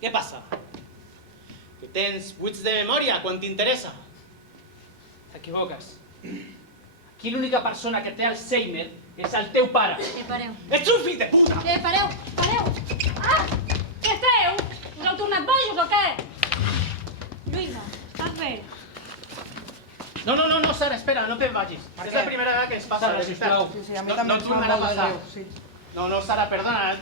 Què passa? Que tens buits de memòria quan t'interessa. T'equivoques. Aquí l'única persona que té Alzheimer és el teu pare. Pareu. Ets un fill de puta! Pareu. Ah! Què feu? Us heu tornat bojos o què? Lluïsa, estàs bé? No, Sara, espera, no te'n vagis. És la primera vegada que ens passa, Sara, de veritat. sisplau. Sí, a mi també No em fa tornarà a molt de passar. greu, sí. No, Sara, perdona.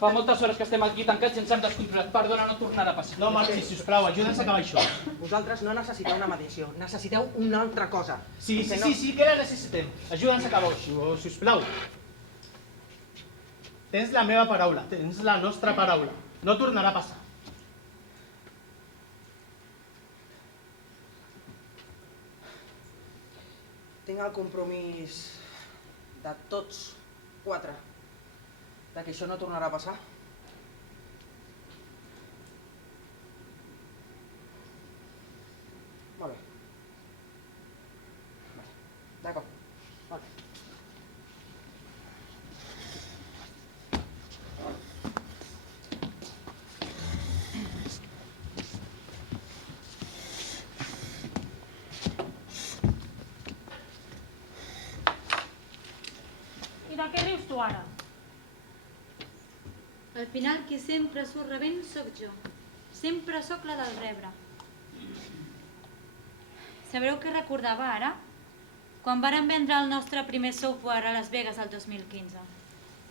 Fa moltes hores que estem aquí tancats i ens hem descontrolat. Perdona, no tornarà a passar. No marxis, sisplau, ajuda'ns a acabar això. Vosaltres no necessiteu una mediació, necessiteu una altra cosa. Sí, que la necessitem. Ajuda'ns a acabar això, sisplau. Tens la meva paraula, tens la nostra paraula. No tornarà a passar. Tinc el compromís de tots quatre de que això no tornarà a passar. Molt bé. D'acord. Molt bé. I de què rius tu ara? Al final, qui sempre surt rebent sóc jo. Sempre sóc la del rebre. Sabreu què recordava ara? Quan vàrem vendre el nostre primer software a Las Vegas el 2015.